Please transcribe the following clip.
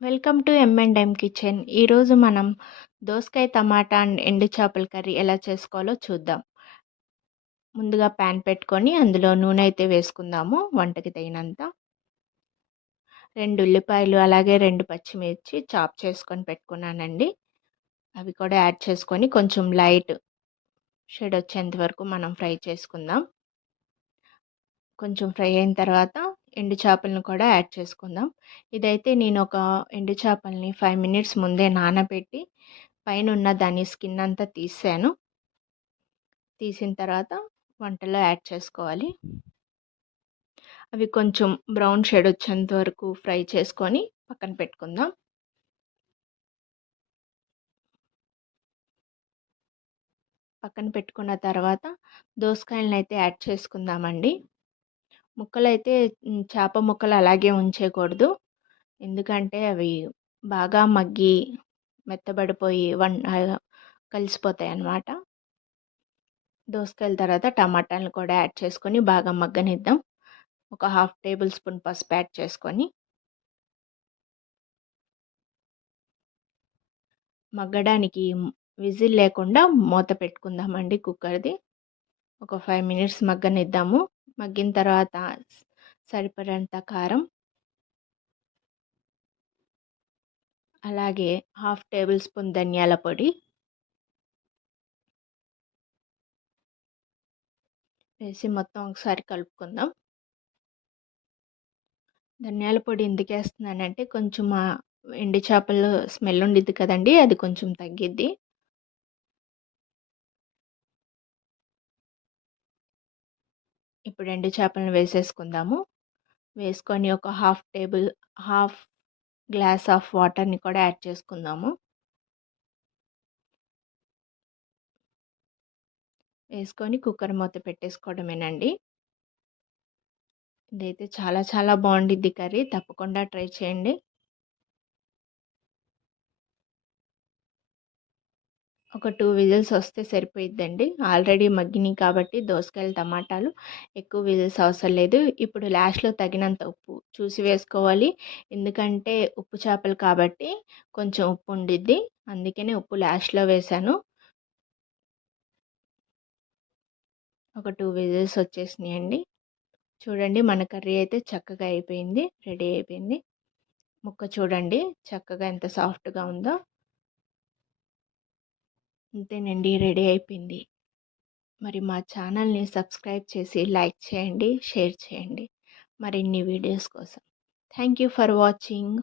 Welcome to M&M kitchen. ఈరోజు మనం దోసకాయ టమాటా అండ్ ఎండు చేపల కర్రీ ఎలా చేసుకోవాలో చూద్దాం. ముందుగా ప్యాన్ పెట్టుకొని అందులో నూనె అయితే వేసుకుందాము వంటకి తగినంత. 2 ఉల్లిపాయలు అలాగే 2 పచ్చిమిర్చి చాప్ చేసుకొని పెట్టుకున్నానండి. అవి కూడా యాడ్ చేసుకొని కొంచెం లైట్ షేడ్ వచ్చేంత వరకు మనం ఫ్రై చేసుకుందాం. కొంచెం ఫ్రై అయిన తర్వాత ఎండు చేపలను కూడా యాడ్ చేసుకుందాం. ఇదైతే నేను ఒక ఎండు చేపల్ని 5 మినిట్స్ ముందే నానబెట్టి పైనున్న దాని స్కిన్ అంతా తీసాను. తీసిన తర్వాత వంటలో యాడ్ చేసుకోవాలి. అవి కొంచెం బ్రౌన్ షేడ్ వచ్చేంత వరకు ఫ్రై చేసుకొని పక్కన పెట్టుకుందాం. పక్కన పెట్టుకున్న తర్వాత దోసకాయలను అయితే యాడ్ చేసుకుందామండి. ముక్కలైతే చేప ముక్కలు అలాగే ఉంచేయకూడదు. ఎందుకంటే అవి బాగా మగ్గి మెత్తబడిపోయి కలిసిపోతాయన్నమాట. దోసకాయల తర్వాత టమాటాలను కూడా యాడ్ చేసుకొని బాగా మగ్గనిద్దాం. ఒక 1/2 టేబుల్ స్పూన్ పసుపు యాడ్ చేసుకొని మగ్గడానికి విజిల్ లేకుండా మూత పెట్టుకుందామండి కుక్కర్ది. ఒక 5 మినిట్స్ మగ్గనిద్దాము. మగ్గిన తర్వాత సరిపడంత కారం, అలాగే 1/2 టేబుల్ స్పూన్ ధనియాల పొడి వేసి మొత్తం ఒకసారి కలుపుకుందాం. ధనియాల పొడి ఎందుకు వేస్తున్నానంటే కొంచెం ఎండు చేపలు స్మెల్ ఉండిద్ది కదండి, అది కొంచెం తగ్గిద్ది. ఇప్పుడు ఎండు చేపలను వేసేసుకుందాము. వేసుకొని ఒక హాఫ్ గ్లాస్ ఆఫ్ వాటర్ని కూడా యాడ్ చేసుకుందాము. వేసుకొని కుక్కర్ మూత పెట్టేసుకోవడమేనండి. ఇదైతే చాలా చాలా బాగుండిద్ది కర్రీ, తప్పకుండా ట్రై చేయండి. ఒక 2 విజిల్స్ వస్తే సరిపోయిద్దండి. ఆల్రెడీ మగ్గినాయి కాబట్టి దోసకాయలు టమాటాలు ఎక్కువ విజిల్స్ అవసరం లేదు. ఇప్పుడు లాస్ట్లో తగినంత ఉప్పు చూసి వేసుకోవాలి. ఎందుకంటే ఉప్పు చేపలు కాబట్టి కొంచెం ఉప్పు ఉండిద్ది. అందుకనే ఉప్పు లాస్ట్లో వేశాను. ఒక 2 విజిల్స్ వచ్చేసినాయండి. చూడండి, మన కర్రీ అయితే చక్కగా అయిపోయింది, రెడీ అయిపోయింది. ముక్క చూడండి చక్కగా ఎంత సాఫ్ట్గా ఉందో. అంతేనండి, రెడీ అయిపోయింది. మరి మా ఛానల్ని సబ్స్క్రైబ్ చేసి లైక్ చేయండి, షేర్ చేయండి మరిన్ని వీడియోస్ కోసం. Thank you for watching.